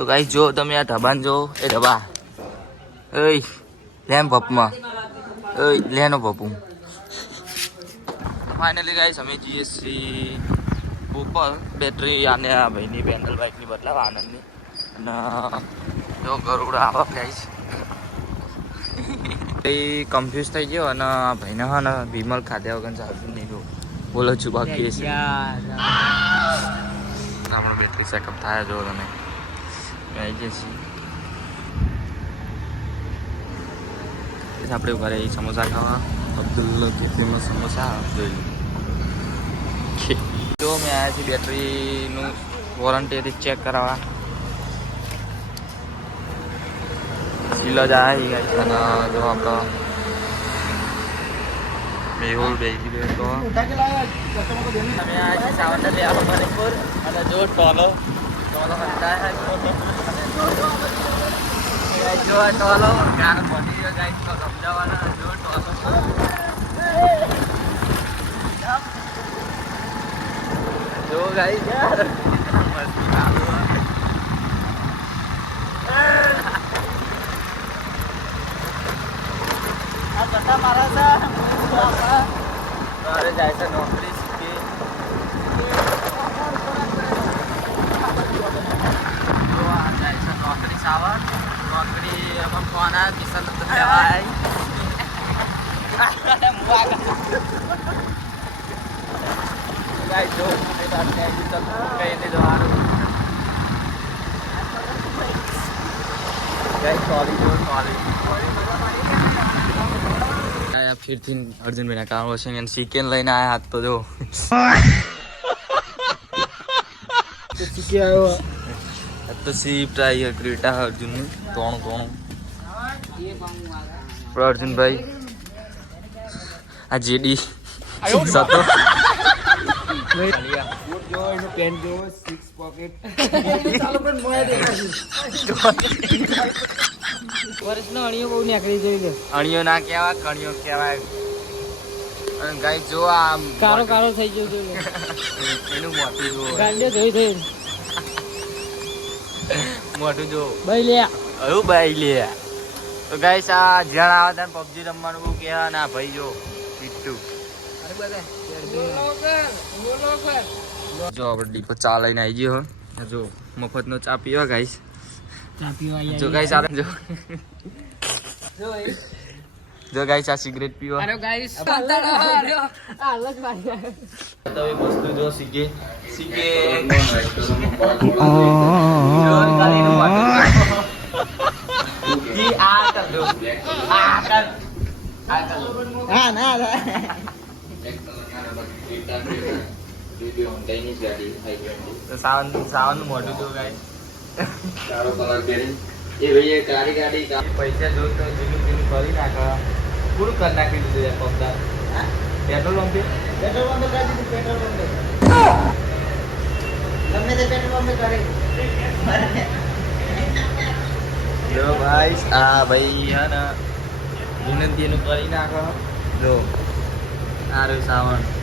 તો ગાઈસ જો તમે આ ઢબાન જો એ ઢબા એય લેમ પપમાં એય લેનો પપું ફાઇનલી ગાઈસ અમે જઈએ છીએ ઉપર બેટરી આને આ ભાઈની પેન્ડલ બાઇકની બદલાવ આનંદની અને જો ગરુડા આવા ગાઈસ એ કન્ફ્યુઝ થઈ ગયો અને ભાઈને હા ને વિમલ ખાધ્યા વગર ચાલતું નહીં બોલો છું બાકી છે આપણો બેટરી સેકઅપ થાય જો તમે આવી જઈએ છીએ આપણે ઘરે સમોસા ખાવા અબ્દુલ્લા કેફેમાં સમોસા જોઈ જો મેં આવ્યા છીએ બેટરીનું વોરંટી ચેક કરાવવા સીલો જ આવી ગઈ અને જો આપણો મેહુલ બેસી ગયો તો અમે આવ્યા છીએ સાવંતર લેવા મણિપુર અને જો ટોલો હંતાય જો ટોલો ગાળ પડી ગયો ગાય તો સમજાવવાના જો ટોલો જો ગાય યાર મસ્તી ચાલુ આ બધા મારા છે મારે જાય છે નોકરી શીખી જાય છે નોકરી સાવર નોકરી એમાં ફોન આવે કિશન તો કહેવાય જો કઈ નહીં જવાનું फिर अर्जुन भाई काम वॉशिंग एंड चिकन लेने आया हाथ तो जो तो सीप ट्राई है क्रीटा है अर्जुन ने तोण अर्जुन भाई आ जेडी सतो जो पेन जो 6 पॉकेट चालू पण मोया देखासी વર્ષનો અણિયો બહુ નીકળી જોઈએ અણિયો ના કહેવાય કણિયો કહેવાય અને ગાય જો આ કારો કારો થઈ ગયો છે એનું મોટું જો ગાંડે જોઈ થઈ મોટું જો ભાઈ લે અયું ભાઈ લે તો ગાઈસ આ જણ આવે તને પબજી રમવાનું બહુ કહેવા ના ભાઈ જો પીટુ અરે બધા જો આપણે ડીપો ચા લઈને આવી ગયો જો મફતનો ચા પીવા ગાઈસ जो गाइस आ जो जो गाइस आ सिगरेट पीवा अरे गाइस अलग बात है तो ये वस्तु जो सीगे की आ कर दो आ कर हां ना वीडियो चाइनीज गाड़ी हाई तो साउंड मोटू जो गाइस તારો કલર કરી એ ભાઈ એ કાળી ગાડી પૈસા જો તો જૂનું કરી નાખા પૂરું કરી નાખી દીધું યાર પંપદાર પેટ્રોલ પંપે કરી દીધું પેટ્રોલ પંપે ગમે તે પેટ્રોલ પંપે કરે જો ભાઈ આ ભાઈ હા ને વિનંતી એનું કરી નાખો જો આ રહ્યું સાવણ